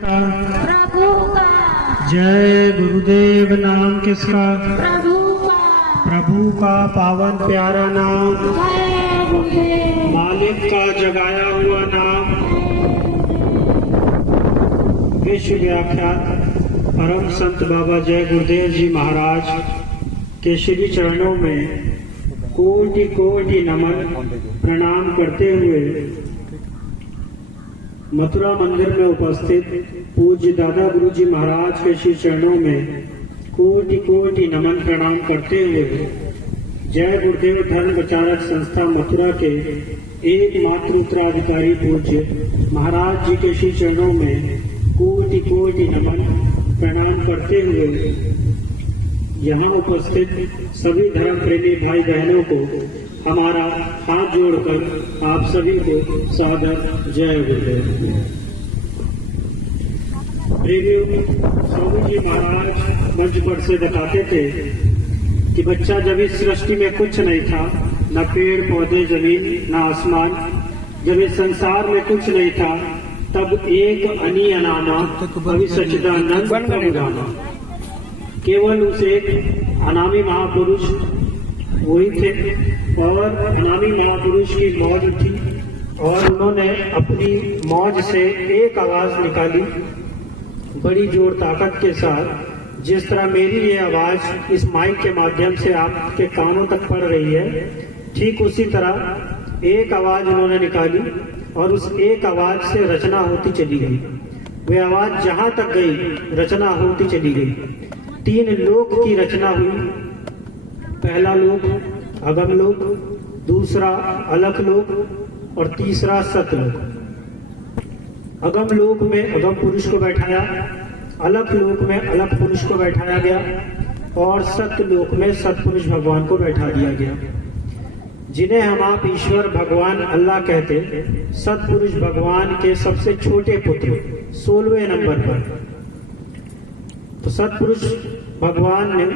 प्रभु का जय गुरुदेव नाम किसका? प्रभु का प्रभु का पावन प्यारा नाम, जय गुरुदेव मालिक का जगाया हुआ नाम। विश्व व्याख्यात परम संत बाबा जय गुरुदेव जी महाराज के श्री चरणों में कोटि कोटि नमन प्रणाम करते हुए मथुरा मंदिर में उपस्थित पूज्य दादा गुरु जी महाराज के श्री चरणों में कोटि कोटि नमन प्रणाम करते हुए जय गुरुदेव धर्म प्रचारक संस्था मथुरा के एकमात्र उत्तराधिकारी पूज्य महाराज जी के श्री चरणों में कोटि कोटि नमन प्रणाम करते हुए यहाँ उपस्थित सभी धर्म प्रेमी भाई बहनों को हमारा हाथ जोड़कर आप सभी को सादर जय गुरुदेव। प्रेमियों, स्वामी जी महाराज मंच पर से बताते थे कि बच्चा जब इस सृष्टि में कुछ नहीं था, न पेड़ पौधे जमीन न आसमान, जब इस संसार में कुछ नहीं था, तब एक अनी अनामा कवि सच्चिदानंद प्रभु केवल उस एक अनामी महापुरुष वही थे और अनामी महापुरुष की मौज थी और उन्होंने अपनी मौज से एक आवाज निकाली बड़ी जोर ताकत के साथ। जिस तरह मेरी ये आवाज इस माइक के माध्यम से आपके कानों तक पड़ रही है, ठीक उसी तरह एक आवाज उन्होंने निकाली और उस एक आवाज से रचना होती चली गई। वे आवाज जहां तक गई रचना होती चली गई। 3 लोक की रचना हुई। पहला लोक अगम लोक, दूसरा अलख लोक और तीसरा सतलोक। अगम लोक में अगम पुरुष को बैठाया, अलख लोक में अलख पुरुष को बैठाया गया और सतलोक में सतपुरुष भगवान को बैठा दिया गया, जिन्हें हम आप ईश्वर भगवान अल्लाह कहते। सतपुरुष भगवान के सबसे छोटे पुत्र 16वें नंबर पर। तो सतपुरुष भगवान ने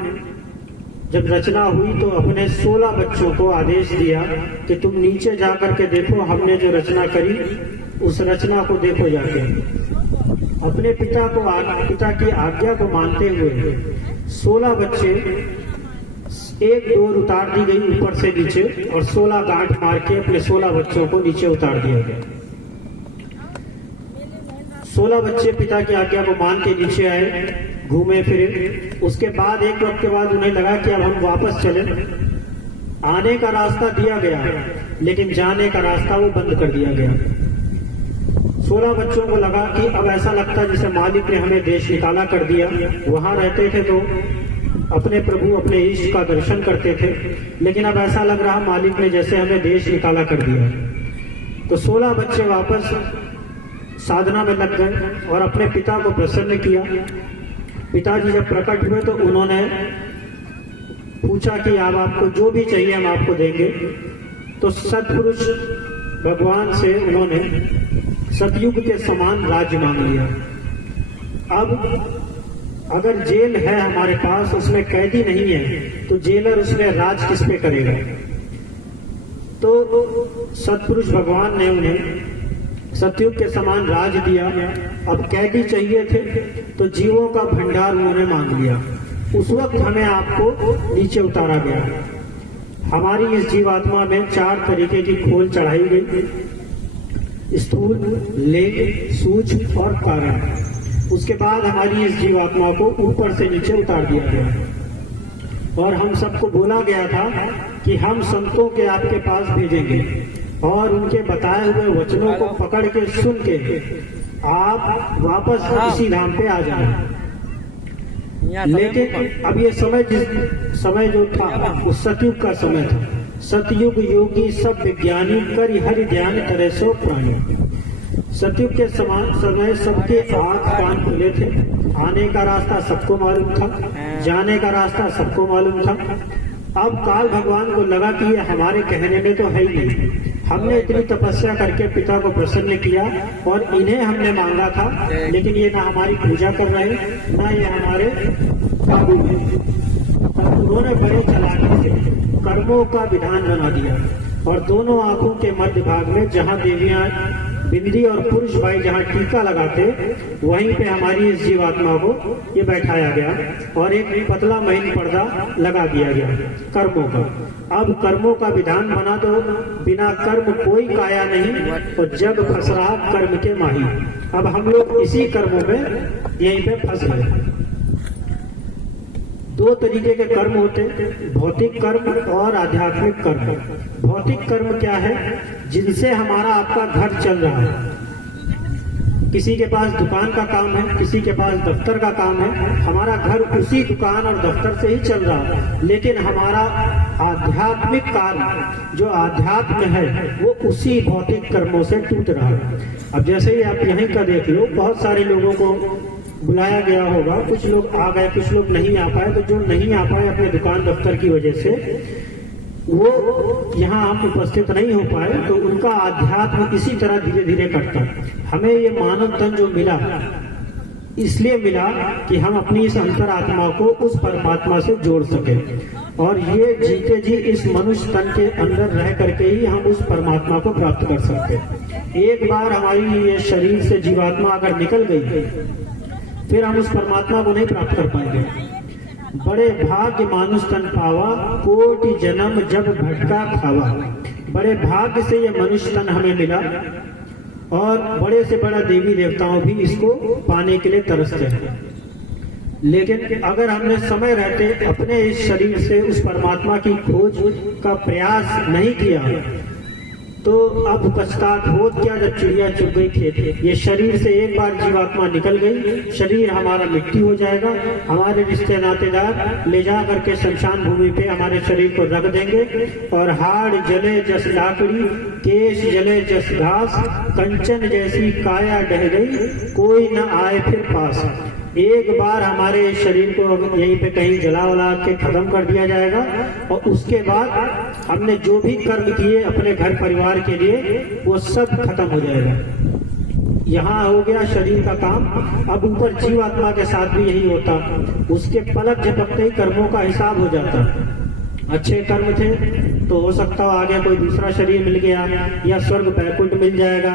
जब रचना हुई तो अपने 16 बच्चों को आदेश दिया कि तुम नीचे जाकर के देखो, हमने जो रचना करी उस रचना को देखो जाके। अपने पिता की आज्ञा को मानते हुए 16 बच्चे, एक डोर उतार दी गई ऊपर से नीचे और 16 गांठ मार के अपने 16 बच्चों को नीचे उतार दिया गया। 16 बच्चे पिता की आज्ञा को मान के नीचे आए, घूमे फिरे। उसके बाद एक वक्त के बाद उन्हें लगा कि अब हम वापस चले। आने का रास्ता दिया गया लेकिन जाने का रास्ता वो बंद कर दिया गया। 16 बच्चों को लगा कि अब ऐसा लगता है जैसे मालिक ने हमें देश निकाला कर दिया। वहां रहते थे तो अपने प्रभु अपने इष्ट का दर्शन करते थे, लेकिन अब ऐसा लग रहा मालिक ने जैसे हमें देश निकाला कर दिया। तो 16 बच्चे वापस साधना में लग गए और अपने पिता को प्रसन्न किया। पिताजी जब प्रकट हुए तो उन्होंने पूछा कि अब आपको जो भी चाहिए हम आपको देंगे। तो सतपुरुष भगवान से उन्होंने सतयुग के समान राज्य मांग लिया। अब अगर जेल है हमारे पास, उसमें कैदी नहीं है, तो जेलर उसमें राज किस पे करेगा? तो सतपुरुष भगवान ने उन्हें सतयुग के समान राज दिया। अब कैदी चाहिए थे तो जीवों का भंडार उन्होंने मांग लिया। उस वक्त हमें आपको नीचे उतारा गया। हमारी इस जीवात्मा में 4 तरीके की खोल चढ़ाई गई, स्थूल, लिंग, सूक्ष्म और कारण। उसके बाद हमारी इस जीवात्मा को ऊपर से नीचे उतार दिया गया और हम सबको बोला गया था कि हम संतों के आपके पास भेजेंगे और उनके बताए हुए वचनों को पकड़ के सुन के आप वापस इसी धाम पे आ जाए। लेकिन अब ये समय जो था वो सतयुग का समय था। सतयुग योगी सब विज्ञानी करि हरि ध्यान तरह सो प्राणी। सतयुग के समान समय सबके आंख कान खुले थे। आने का रास्ता सबको मालूम था, जाने का रास्ता सबको मालूम था। अब काल भगवान को लगा कि ये हमारे कहने में तो है ही नहीं। हमने इतनी तपस्या करके पिता को प्रसन्न किया और इन्हें हमने मांगा था, लेकिन ये ना हमारी पूजा कर रहे, ना ये हमारे काबू में। उन्होंने बड़े चालाकी से कर्मों का विधान बना दिया और दोनों आंखों के मध्य भाग में जहाँ देवियां बिंदी और पुरुष भाई जहाँ टीका लगाते वहीं पे हमारी इस जीवात्मा को ये बैठाया गया और एक पतला महीन पर्दा लगा दिया गया कर्मों का। अब कर्मों का विधान बना तो बिना कर्म कोई काया नहीं और जग फंस रहा कर्म के माही। अब हम लोग इसी कर्मों में यहीं पे फंस गए। दो तरीके के कर्म होते हैं, भौतिक कर्म और आध्यात्मिक कर्म। भौतिक कर्म क्या है? जिनसे हमारा आपका घर चल रहा है। किसी के पास दुकान का काम है, किसी के पास दफ्तर का काम है, हमारा घर उसी दुकान और दफ्तर से ही चल रहा है, लेकिन हमारा आध्यात्मिक कार्य जो आध्यात्म है वो उसी भौतिक कर्मों से टूट रहा है। अब जैसे ही आप यहीं का देख लो, बहुत सारे लोगों को बुलाया गया होगा, कुछ लोग आ गए, कुछ लोग नहीं आ पाए। तो जो नहीं आ पाए अपने दुकान दफ्तर की वजह से, वो यहाँ हम उपस्थित नहीं हो पाए, तो उनका आध्यात्म इसी तरह धीरे धीरे करता है। हमें ये मानव तन जो मिला इसलिए मिला कि हम अपनी इस अंतरात्मा को उस परमात्मा से जोड़ सके, और ये जीते जी इस मनुष्य तन के अंदर रह करके ही हम उस परमात्मा को प्राप्त कर सकते। एक बार हमारी ये शरीर से जीवात्मा अगर निकल गई फिर हम उस परमात्मा को नहीं प्राप्त कर पाएंगे। बड़े भाग्य मानुष तन पावा, कोटि जन्म जब भटका खावा। बड़े भाग्य से ये मनुष्य तन हमें मिला, और बड़े से बड़ा देवी देवताओं भी इसको पाने के लिए तरसते हैं। लेकिन अगर हमने समय रहते अपने इस शरीर से उस परमात्मा की खोज का प्रयास नहीं किया, तो अब पछतात हो क्या जब चिड़िया चुग गई खेत। ये शरीर से एक बार जीवात्मा निकल गई, शरीर हमारा मिट्टी हो जाएगा। हमारे रिश्ते नातेदार ले जा करके शमशान भूमि पे हमारे शरीर को रख देंगे, और हाड़ जले जस लाकड़ी, केश जले जस घास, कंचन जैसी काया ढह गई, कोई न आए फिर पास। एक बार हमारे शरीर को यहीं पे कहीं जला वला के खत्म कर दिया जाएगा, और उसके बाद हमने जो भी कर्म किए अपने घर परिवार के लिए वो सब खत्म हो जाएगा। यहाँ हो गया शरीर का काम। अब ऊपर जीवात्मा के साथ भी यही होता, उसके पलक झपकते ही कर्मों का हिसाब हो जाता। अच्छे कर्म थे तो हो सकता हो आगे कोई दूसरा शरीर मिल गया, या स्वर्ग बैकुंठ मिल जाएगा।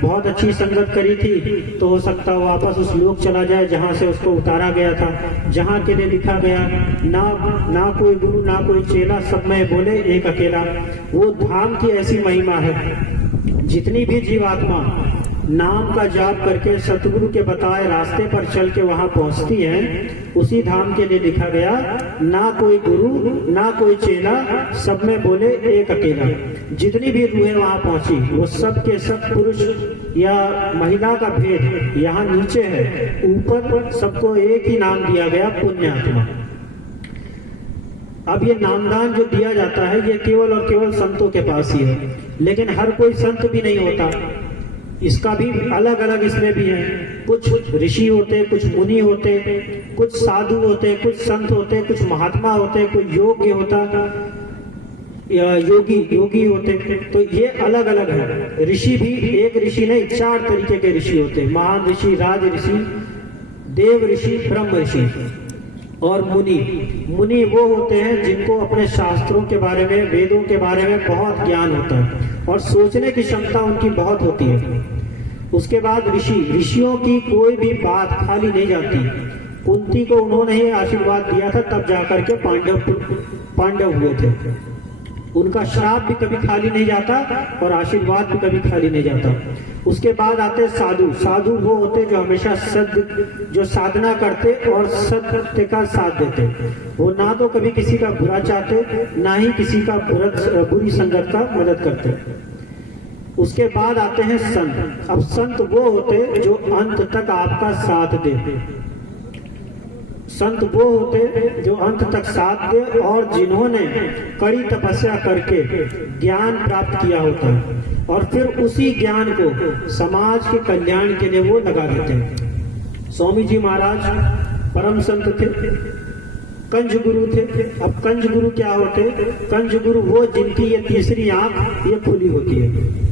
बहुत अच्छी संगत करी थी तो हो सकता हो वापस उस लोक चला जाए जहाँ से उसको उतारा गया था, जहाँ के लिए लिखा गया ना कोई गुरु ना कोई चेला, सब में बोले एक अकेला। वो धाम की ऐसी महिमा है, जितनी भी जीवात्मा नाम का जाप करके सतगुरु के बताए रास्ते पर चल के वहां पहुंचती हैं, उसी धाम के लिए लिखा गया ना कोई गुरु ना कोई चेला, सब में बोले एक अकेला। जितनी भी रूहें वहां पहुंची वो सब के सब पुरुष या महिला का भेद यहाँ नीचे है, ऊपर सबको एक ही नाम दिया गया, पुण्यात्मा। अब ये नामदान जो दिया जाता है ये केवल और केवल संतों के पास ही है, लेकिन हर कोई संत भी नहीं होता। इसका भी अलग अलग इसमें भी है। कुछ ऋषि होते, कुछ मुनि होते, कुछ साधु होते, कुछ संत होते, कुछ महात्मा होते, कोई योग्य होता, योगी होते। तो ये अलग अलग है। ऋषि भी एक ऋषि नहीं, 4 तरीके के ऋषि होते, महान ऋषि, राज ऋषि, देव ऋषि, ब्रह्म ऋषि और मुनि वो होते हैं जिनको अपने शास्त्रों के बारे में, वेदों के बारे में बहुत ज्ञान होता है और सोचने की क्षमता उनकी बहुत होती है। उसके बाद ऋषियों की कोई भी बात खाली नहीं जाती। कुंती को उन्होंने ही आशीर्वाद दिया था, तब जाकर के पांडव हुए थे। उनका श्राप भी कभी खाली नहीं जाता और आशीर्वाद भी कभी खाली नहीं जाता। उसके बाद आते साधु वो होते जो हमेशा जो साधना करते और सत्य का साथ देते। वो ना तो कभी किसी का बुरा चाहते, ना ही किसी का बुरी संगत का मदद करते। उसके बाद आते हैं संत। अब संत वो होते जो अंत तक आपका साथ दे। संत वो होते जो अंत तक साथ दे और जिन्होंने कड़ी तपस्या करके ज्ञान प्राप्त किया होता है, और फिर उसी ज्ञान को समाज के कल्याण के लिए वो लगा देते हैं। स्वामी जी महाराज परम संत थे, कंज गुरु थे। अब कंज गुरु क्या होते? कंज गुरु वो जिनकी ये तीसरी आंख ये खुली होती है।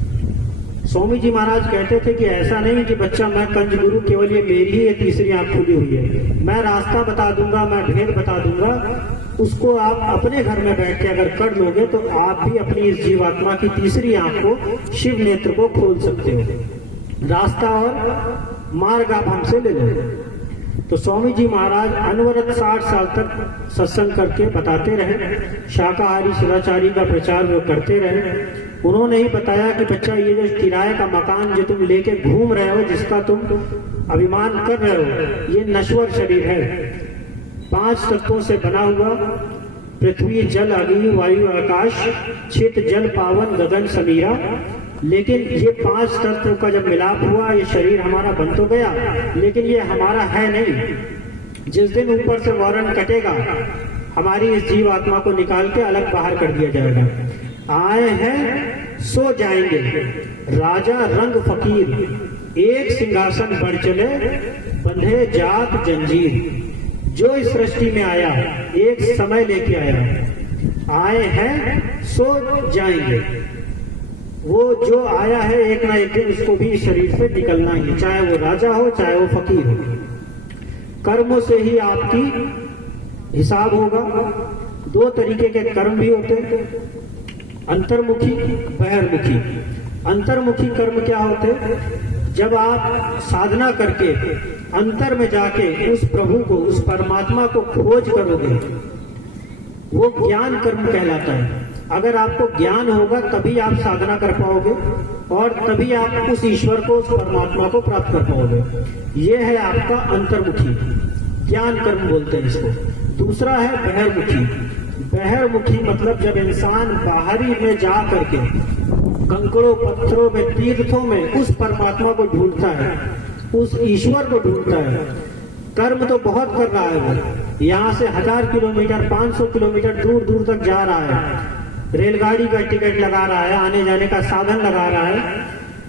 स्वामी जी महाराज कहते थे कि ऐसा नहीं कि बच्चा मैं कंज गुरु, केवल ये मेरी ही ये तीसरी आंख खुली हुई है, मैं रास्ता बता दूंगा, मैं भेद बता दूंगा। उसको आप अपने घर में बैठ के अगर कर लोगे तो आप भी अपनी इस जीवात्मा की तीसरी आंख को, शिव नेत्र को खोल सकते हो। रास्ता और मार्ग आप हमसे ले लो। तो स्वामी जी महाराज अनवरत 60 साल तक सत्संग करके बताते रहे, शाकाहारी सदाचारी का प्रचार वो करते रहे। उन्होंने ही बताया कि बच्चा, ये जो किराए का मकान जो तुम लेके घूम रहे हो, जिसका तुम अभिमान कर रहे हो, ये नश्वर शरीर है, 5 तत्वों से बना हुआ, पृथ्वी जल अग्नि वायु आकाश, छित जल पावन गगन समीरा। लेकिन ये 5 तत्व का जब मिलाप हुआ, ये शरीर हमारा बन तो गया, लेकिन ये हमारा है नहीं। जिस दिन ऊपर से वारंट कटेगा, हमारी इस जीव आत्मा को निकाल के अलग बाहर कर दिया जाएगा। आए हैं सो जाएंगे, राजा रंग फकीर, एक सिंहासन बढ़ चले, बंधे जात जंजीर। जो इस सृष्टि में आया, एक समय लेके आया, आए हैं सो जाएंगे। वो जो आया है, एक ना एक दिन उसको भी इस शरीर से निकलना ही, चाहे वो राजा हो चाहे वो फकीर हो। कर्मों से ही आपकी हिसाब होगा। 2 तरीके के कर्म भी होते हैं, अंतर्मुखी बहिर्मुखी। अंतर्मुखी कर्म क्या होते हैं? जब आप साधना करके अंतर में जाके उस प्रभु को, उस परमात्मा को खोज करोगे, वो ज्ञान कर्म कहलाता है। अगर आपको ज्ञान होगा तभी आप साधना कर पाओगे और तभी आप उस ईश्वर को, उस परमात्मा को प्राप्त कर पाओगे। ये है आपका अंतर्मुखी, ज्ञान कर्म बोलते हैं इसको। दूसरा है बहिर्मुखी। बहिर्मुखी मतलब जब इंसान बाहरी में जा करके कंकड़ों पत्थरों में, तीर्थों में उस परमात्मा को ढूंढता है, उस ईश्वर को ढूंढता है। कर्म तो बहुत कर रहा है वो, यहाँ से 1000 किलोमीटर 500 किलोमीटर दूर दूर तक जा रहा है, रेलगाड़ी का टिकट लगा रहा है, आने जाने का साधन लगा रहा है,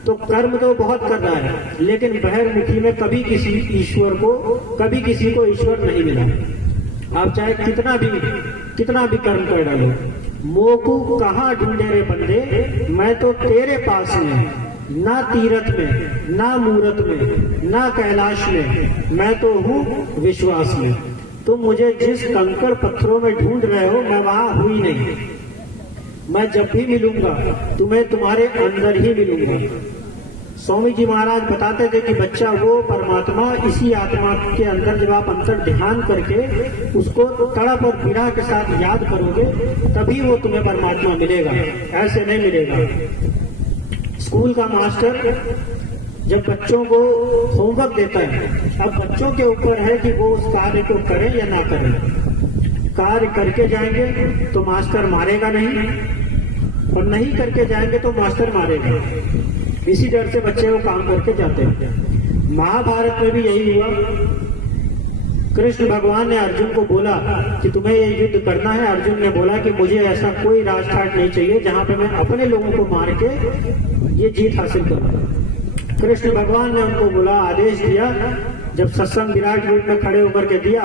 तो कर्म तो बहुत कर रहा है। लेकिन बहिर्मुखी में कभी किसी को ईश्वर नहीं मिला। आप चाहे कितना भी कर्म कर डालो, मोकू कहाँ ढूंढे रे बंदे, मैं तो तेरे पास में, ना तीरथ में, ना मूरत में, ना कैलाश में, मैं तो हूँ विश्वास में। तुम मुझे जिस कंकड़ पत्थरों में ढूंढ रहे हो, मैं वहां हुई नहीं। मैं जब भी मिलूंगा तुम्हें तुम्हारे अंदर ही मिलूंगा। स्वामी जी महाराज बताते थे कि बच्चा, वो परमात्मा इसी आत्मा के अंदर जब आप अंतर ध्यान करके उसको तड़प और पीड़ा के साथ याद करोगे, तभी वो तुम्हें परमात्मा मिलेगा, ऐसे नहीं मिलेगा। स्कूल का मास्टर जब बच्चों को होमवर्क देता है, अब बच्चों के ऊपर है कि वो उस कार्य को करें या ना करें। कार्य करके जाएंगे तो मास्टर मारेगा नहीं, और नहीं करके जाएंगे तो मास्टर मारेगा। इसी डर से बच्चे वो काम करके जाते हैं। महाभारत में भी यही हुआ। कृष्ण भगवान ने अर्जुन को बोला कि तुम्हें ये युद्ध करना है। अर्जुन ने बोला कि मुझे ऐसा कोई राजघाट नहीं चाहिए जहां पे मैं अपने लोगों को मार के ये जीत हासिल करूं। कृष्ण भगवान ने उनको बोला, आदेश दिया, जब सत्संग विराट रूप में खड़े होकर के दिया,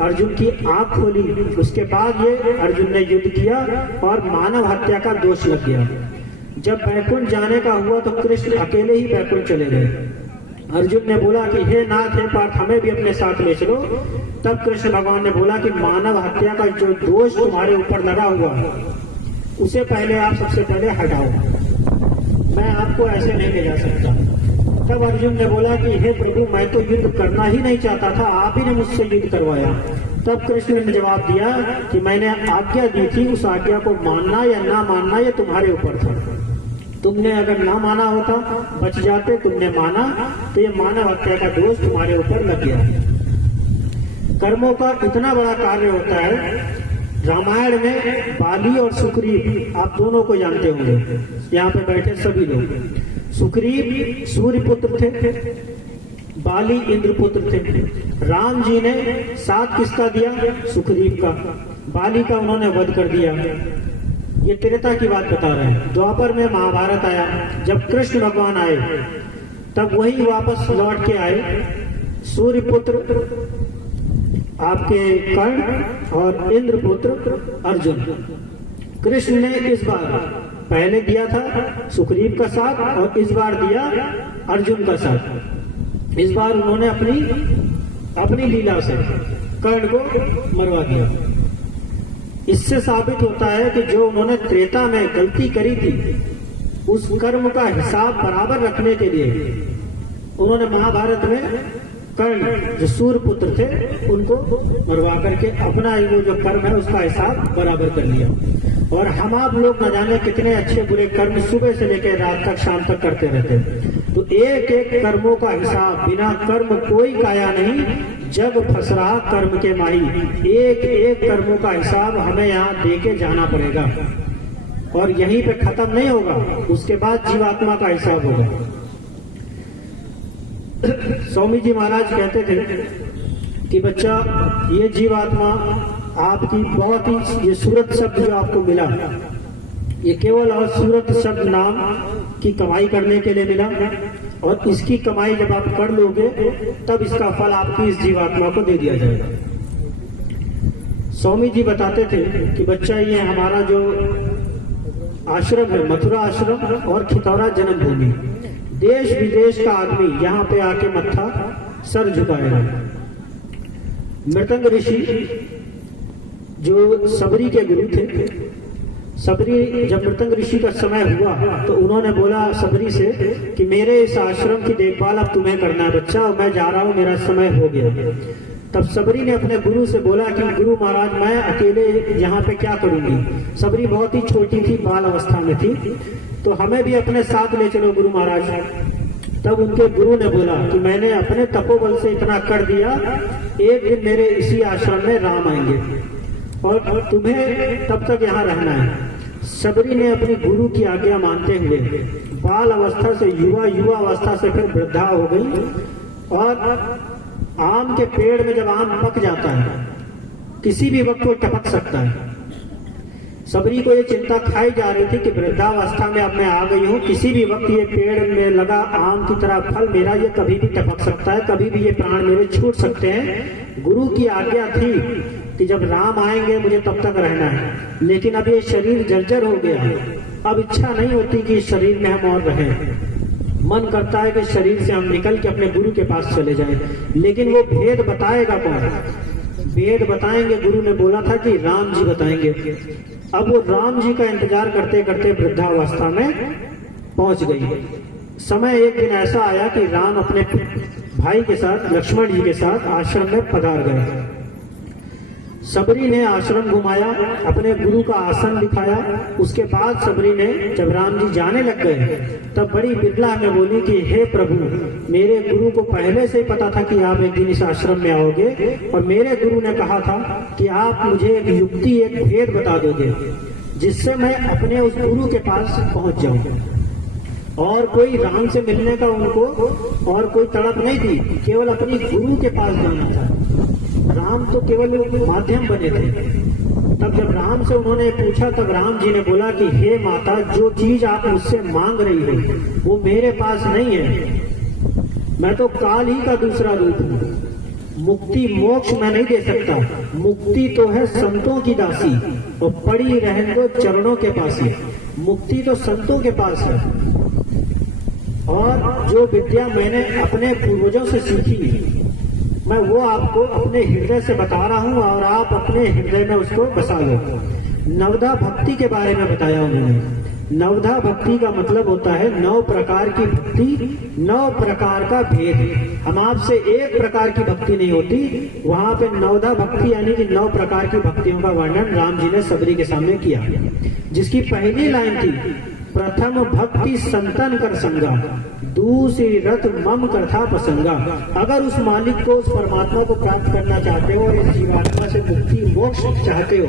अर्जुन की आंख खोली, उसके बाद ये अर्जुन ने युद्ध किया और मानव हत्या का दोष लग गया। जब बैकुंठ जाने का हुआ तो कृष्ण अकेले ही बैकुंठ चले गए। अर्जुन ने बोला कि हे नाथ, हे पार्थ, हमें भी अपने साथ ले चलो। तब कृष्ण भगवान ने बोला कि मानव हत्या का जो दोष तुम्हारे ऊपर लगा हुआ है, उसे पहले आप सबसे पहले हटाओ, मैं आपको ऐसे नहीं ले जा सकता। तब अर्जुन ने बोला कि हे प्रभु, मैं तो युद्ध करना ही नहीं चाहता था, आप ही ने मुझसे युद्ध करवाया। तब कृष्ण ने जवाब दिया कि मैंने आज्ञा दी थी, उस आज्ञा को मानना या ना मानना ये तुम्हारे ऊपर था। तुमने अगर ना माना होता, बच जाते, तुमने माना तो ये मानव हत्या का दोष तुम्हारे ऊपर लग गया। कर्मों का इतना बड़ा कार्य होता है। रामायण में बाली और सुग्रीव, आप दोनों को जानते होंगे, यहाँ पे बैठे सभी लोग। सुग्रीव सूर्य पुत्र थे, बाली इंद्र पुत्र थे। राम जी ने साथ किसका दिया? सुग्रीव का। बाली का उन्होंने वध कर दिया। ये त्रेता की बात बता रहे हैं। द्वापर में महाभारत आया, जब कृष्ण भगवान आए तब वही वापस लौट के आए। सूर्य पुत्र आपके कर्ण और इंद्र पुत्र अर्जुन। कृष्ण ने इस बार पहले दिया था सुग्रीव का साथ और इस बार दिया अर्जुन का साथ। इस बार उन्होंने अपनी लीला से कर्ण को मरवा दिया। इससे साबित होता है कि जो उन्होंने त्रेता में गलती करी थी, उस कर्म का हिसाब बराबर रखने के लिए उन्होंने महाभारत में कर्ण जो सूर्य पुत्र थे उनको मरवा करके अपना ही वो जो कर्म है उसका हिसाब बराबर कर लिया। और हम आप लोग न जाने कितने अच्छे बुरे कर्म सुबह से लेकर रात तक शाम तक करते रहते हैं। तो एक एक कर्मों का हिसाब, बिना कर्म कोई काया नहीं, जग फंस रहा कर्म के माही। एक एक कर्मों का हिसाब हमें यहाँ दे के जाना पड़ेगा और यहीं पे खत्म नहीं होगा, उसके बाद जीवात्मा का हिसाब होगा। स्वामी जी महाराज कहते थे कि बच्चा, ये जीवात्मा आपकी बहुत ही, ये सूरत शब्द जो आपको मिला, ये केवल और सूरत शब्द नाम की कमाई करने के लिए मिला, और इसकी कमाई जब आप कर लोगे तब इसका फल आपकी इस जीवात्मा को दे दिया जाएगा। स्वामी जी बताते थे कि बच्चा, ये हमारा जो आश्रम है, मथुरा आश्रम और खितौरा जन्मभूमि, देश विदेश का आदमी यहाँ पे आके मत्था सर झुकाएगा। मृतंग ऋषि जो सबरी के गुरु थे, सबरी जब मृतंग ऋषि का समय हुआ तो उन्होंने बोला सबरी से कि मेरे इस आश्रम की देखभाल अब तुम्हें करना है बच्चा, और मैं जा रहा हूँ, मेरा समय हो गया। तब सबरी ने अपने गुरु से बोला कि गुरु महाराज, मैं अकेले यहाँ पे क्या करूंगी। सबरी बहुत ही छोटी थी, बाल अवस्था में थी, तो हमें भी अपने साथ ले चलो गुरु महाराज। तब उनके गुरु ने बोला कि मैंने अपने तपोबल से इतना कर दिया, एक दिन मेरे इसी आश्रम में राम आएंगे और तुम्हें तब तक यहाँ रहना है। सबरी ने अपनी गुरु की आज्ञा मानते हुए बाल अवस्था से युवा अवस्था से फिर वृद्धा हो गई। और आम के पेड़ में जब आम पक जाता है, किसी भी वक्त वो टपक सकता है। सबरी को ये चिंता खाई जा रही थी कि वृद्धावस्था में अब मैं आ गई हूँ, किसी भी वक्त ये पेड़ में लगा आम की तरह फल मेरा ये कभी भी टपक सकता है, कभी भी ये प्राण मेरे छूट सकते हैं। गुरु की आज्ञा थी कि जब राम आएंगे मुझे तब तक रहना है, लेकिन अब ये शरीर जर्जर हो गया है, अब इच्छा नहीं होती कि इस शरीर में हम और रहें। मन करता है कि शरीर से हम निकल के अपने गुरु के पास चले जाएं, लेकिन वो भेद बताएगा कौन? भेद बताएंगे, गुरु ने बोला था कि राम जी बताएंगे। अब वो राम जी का इंतजार करते करते वृद्धावस्था में पहुंच गई। समय एक दिन ऐसा आया कि राम अपने भाई के साथ, लक्ष्मण जी के साथ आश्रम में पधार गए। सबरी ने आश्रम घुमाया, अपने गुरु का आसन दिखाया। उसके बाद सबरी ने, जब राम जी जाने लग गए, तब बड़ी बिरला में बोली कि हे प्रभु, मेरे गुरु को पहले से ही पता था कि आप एक दिन इस आश्रम में आओगे, और मेरे गुरु ने कहा था कि आप मुझे एक युक्ति, एक भेद बता दोगे जिससे मैं अपने उस गुरु के पास पहुंच जाऊं। और कोई राम से मिलने का उनको और कोई तड़प नहीं थी, केवल अपनी गुरु के पास जाना था। राम तो केवल माध्यम बने थे। तब जब राम से उन्होंने पूछा, तब राम जी ने बोला कि हे माता, जो चीज आप मुझसे मांग रही हो वो मेरे पास नहीं है। मैं तो काल ही का दूसरा रूप हूँ। मुक्ति मोक्ष मैं नहीं दे सकता, मुक्ति तो है संतों की दासी, और पड़ी रहने दो चरणों के पास ही। मुक्ति तो संतों के पास है, और जो विद्या मैंने अपने पूर्वजों से सीखी मैं वो आपको अपने हृदय से बता रहा हूँ, और आप अपने हृदय में उसको बसा लो। नवधा भक्ति के बारे में बताया उन्होंने। नवधा भक्ति का मतलब होता है 9 प्रकार की भक्ति, 9 प्रकार का भेद। हम आपसे एक प्रकार की भक्ति नहीं होती, वहां पे नवधा भक्ति यानी कि 9 प्रकार की भक्तियों का वर्णन राम जी ने सबरी के सामने किया, जिसकी पहली लाइन थी, प्रथम भक्ति संतन कर संगा, दूसरी रत मम करथा पसंगा। अगर उस मालिक को, उस परमात्मा को प्राप्त करना चाहते हो और इस जीवात्मा से मुक्ति मोक्ष चाहते हो,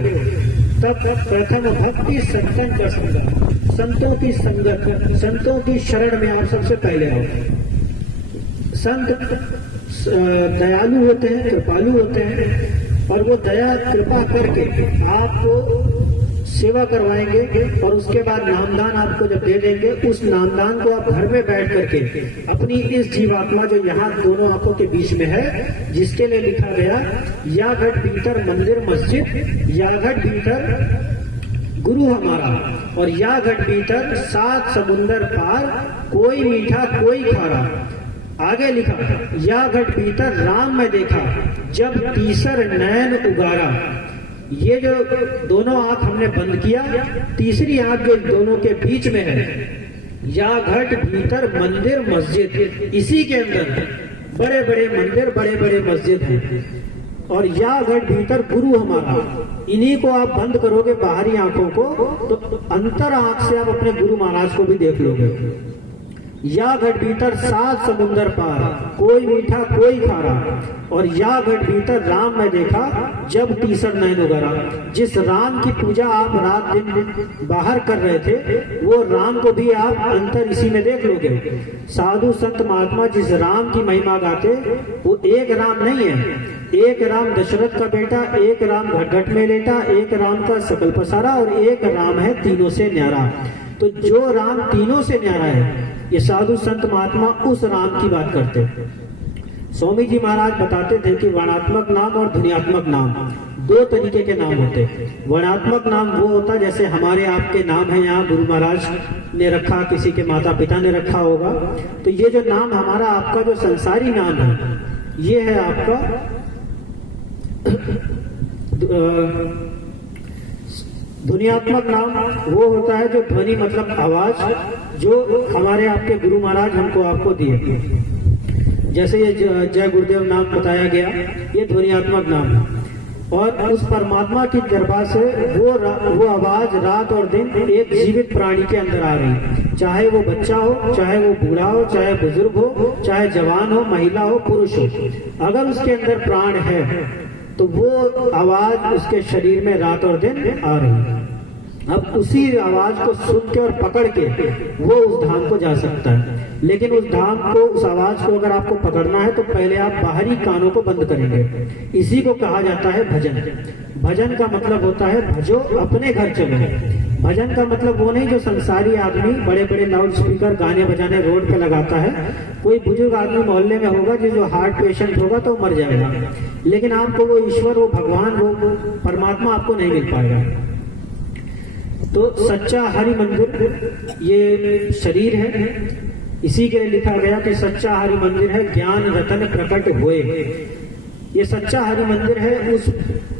तब प्रथम भक्ति संतन कर संगा, संतों की संगत, संतों की शरण में आप सबसे पहले आओ। संत दयालु होते हैं, कृपालु होते हैं, और वो दया कृपा करके आपको सेवा करवाएंगे, और उसके बाद नामदान आपको जब दे देंगे, उस नामदान को आप घर में बैठ करके अपनी इस जीवात्मा जो यहाँ दोनों आंखों के बीच में है, जिसके लिए लिखा गया या घट भीतर मंदिर मस्जिद, या घट भीतर गुरु हमारा, और या घट भीतर 7 समुंदर पार, कोई मीठा कोई खारा। आगे लिखा, या घट भीतर राम में देखा, जब तीसर नयन उगारा। ये जो दोनों आंख हमने बंद किया, तीसरी आंख जो दोनों के बीच में है, या घट भीतर मंदिर मस्जिद, इसी के अंदर बड़े बड़े मंदिर बड़े बड़े मस्जिद हैं। और या घट भीतर गुरु हमारा, इन्हीं को आप बंद करोगे बाहरी आंखों को तो अंतर आंख से आप अपने गुरु महाराज को भी देख लोगे। या घट भीतर 7 समुंदर पार, कोई मीठा कोई खारा। और या घट भीतर राम मैं देखा जब तीसर नैन उगरा, जिस राम की पूजा आप रात दिन बाहर कर रहे थे वो राम को भी आप अंतर इसी में देख लोगे। साधु संत महात्मा जिस राम की महिमा गाते वो एक राम नहीं है, एक राम दशरथ का बेटा, एक राम घट घट में लेटा, एक राम का सकल पसारा और एक राम है तीनों से न्यारा। तो जो राम तीनों से न्यारा है ये साधु संत महात्मा उस राम की बात करते हैं। स्वामी जी महाराज बताते थे कि वर्णात्मक नाम और ध्वन्यात्मक नाम 2 तरीके के नाम होते हैं। वर्णात्मक नाम वो होता है जैसे हमारे आपके नाम है, यहाँ गुरु महाराज ने रखा, किसी के माता पिता ने रखा होगा। तो ये जो नाम हमारा आपका जो संसारी नाम है ये है आपका ध्वन्यात्मक नाम। वो होता है जो ध्वनि मतलब आवाज, जो हमारे आपके गुरु महाराज हमको आपको दिए। जैसे ये जय गुरुदेव नाम बताया गया, ये ध्वन्यात्मक नाम है। और उस परमात्मा की कृपा से वो आवाज रात और दिन एक जीवित प्राणी के अंदर आ रही, चाहे वो बच्चा हो, चाहे वो बूढ़ा हो, चाहे बुजुर्ग हो, चाहे जवान हो, महिला हो, पुरुष हो। अगर उसके अंदर प्राण है तो वो आवाज उसके शरीर में रात और दिन आ रही है। अब उसी आवाज को सुन के और पकड़ के वो उस धाम को जा सकता है। लेकिन उस धाम को, उस आवाज को अगर आपको पकड़ना है तो पहले आप बाहरी कानों को बंद करेंगे। इसी को कहा जाता है भजन। भजन का मतलब होता है भजो अपने घर चलो। भजन का मतलब वो नहीं जो संसारी आदमी बड़े बड़े लाउड स्पीकर गाने बजाने रोड पे लगाता है। कोई बुजुर्ग आदमी मोहल्ले में होगा जो हार्ट पेशेंट होगा तो मर जाएगा, लेकिन आपको वो ईश्वर, वो भगवान, वो परमात्मा आपको नहीं मिल पाएगा। तो सच्चा हरि मंदिर ये शरीर है, इसी के लिए लिखा गया कि सच्चा हरि मंदिर है ज्ञान रतन प्रकट हुए। ये सच्चा हरि मंदिर है, उस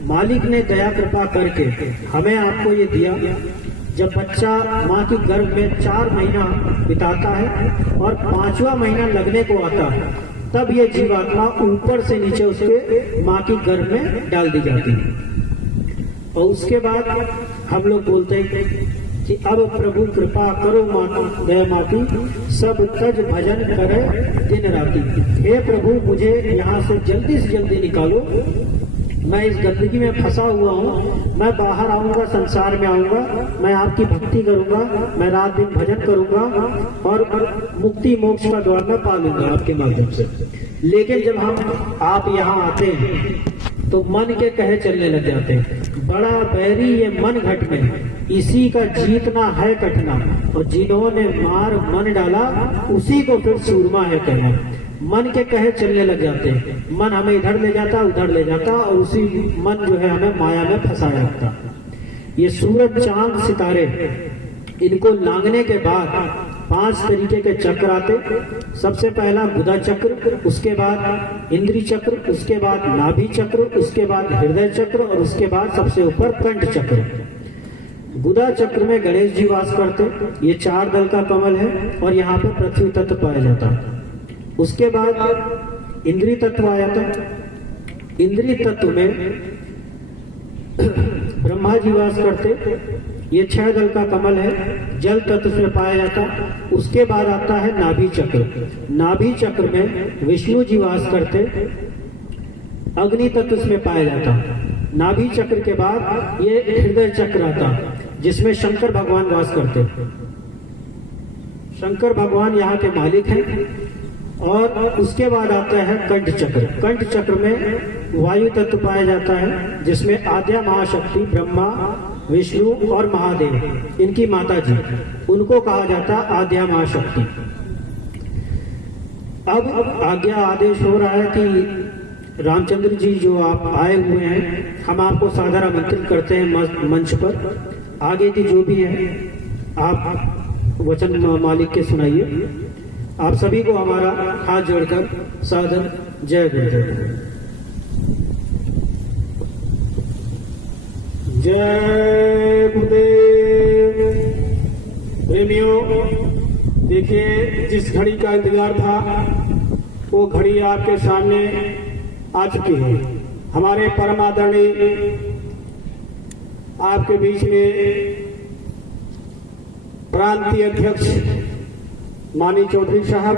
मालिक ने दया कृपा करके हमें आपको ये दिया। जब बच्चा माँ की गर्भ में 4 महीना बिताता है और 5वां महीना लगने को आता है, तब ये जीवात्मा ऊपर से नीचे उसके माँ की गर्भ में डाल दी जाती है। और उसके बाद हम लोग बोलते हैं कि अब प्रभु कृपा करो माता दया माती, सब तज भजन करे दिन राती। हे प्रभु मुझे यहाँ से जल्दी निकालो, मैं इस गंदगी में फंसा हुआ हूँ, मैं बाहर आऊंगा, संसार में आऊंगा, मैं आपकी भक्ति करूंगा, मैं रात दिन भजन करूंगा और मुक्ति मोक्ष का द्वार में पा लूंगा आपके माध्यम से। लेकिन जब हम आप यहाँ आते हैं तो मन के कहे चलने लग जाते हैं। बड़ा बैरी ये मन घट में, इसी का जीतना है कटना, और जिन्होंने मार मन डाला उसी को फिर सूरमा है कहना। मन के कहे चलने लग जाते हैं, मन हमें इधर ले जाता उधर ले जाता और उसी मन जो है हमें माया में फंसाया रखता। ये सूरज चांद सितारे इनको लांघने के बाद 5 तरीके के चक्र आते। सबसे पहला गुदा चक्र, उसके बाद इंद्री चक्र, उसके बाद नाभि चक्र, उसके बाद हृदय चक्र और उसके बाद सबसे ऊपर कंठ चक्र। गुदा चक्र में गणेश जी वास करते। ये 4 दल का कमल है और यहाँ पर पृथ्वी तत्व पाया जाता है। उसके बाद इंद्री तत्व आया था। इंद्री तत्व में ब्रह्मा जी वास करते। ये 6 दल का कमल है, जल तत्व में पाया जाता। उसके बाद आता है नाभि चक्र। नाभि चक्र में विष्णु जी वास करते, अग्नि तत्व में पाया जाता। नाभि चक्र के बाद ये हृदय चक्र आता जिसमें शंकर भगवान वास करते। शंकर भगवान यहाँ के मालिक हैं। और उसके बाद आता है कंठ चक्र। कंठ चक्र में वायु तत्व पाया जाता है जिसमें आद्या महाशक्ति ब्रह्मा, विष्णु और महादेव, इनकी माता जी, उनको कहा जाता आद्या महाशक्ति। अब आज्ञा आदेश हो रहा है कि रामचंद्र जी जो आप आए हुए हैं, हम आपको सादर आमंत्रित करते हैं मंच पर। आगे की जो भी है आप वचन मालिक के सुनाइए। आप सभी को हमारा हाथ जोड़कर सादर जय गुरुदेव। जय गुरुदेव। प्रेमियों, देखिए, जिस घड़ी का इंतजार था वो घड़ी आपके सामने आ चुकी है। हमारे परम आदरणीय आपके बीच में प्रांतीय अध्यक्ष मानी चौधरी साहब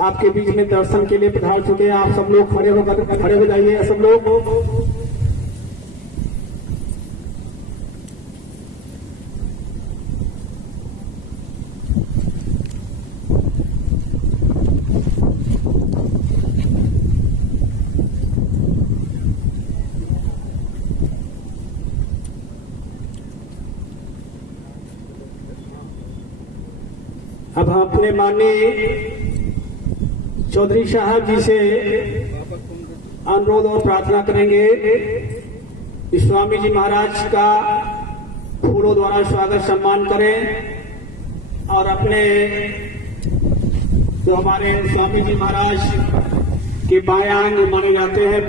आपके बीच में दर्शन के लिए पधार चुके हैं। आप सब लोग खड़े हो जाइए सब लोग। अब हम अपने माननीय चौधरी साहब जी से अनुरोध और प्रार्थना करेंगे स्वामी जी महाराज का फूलों द्वारा स्वागत सम्मान करें और अपने जो हमारे स्वामी जी महाराज के बाएं अंग माने जाते हैं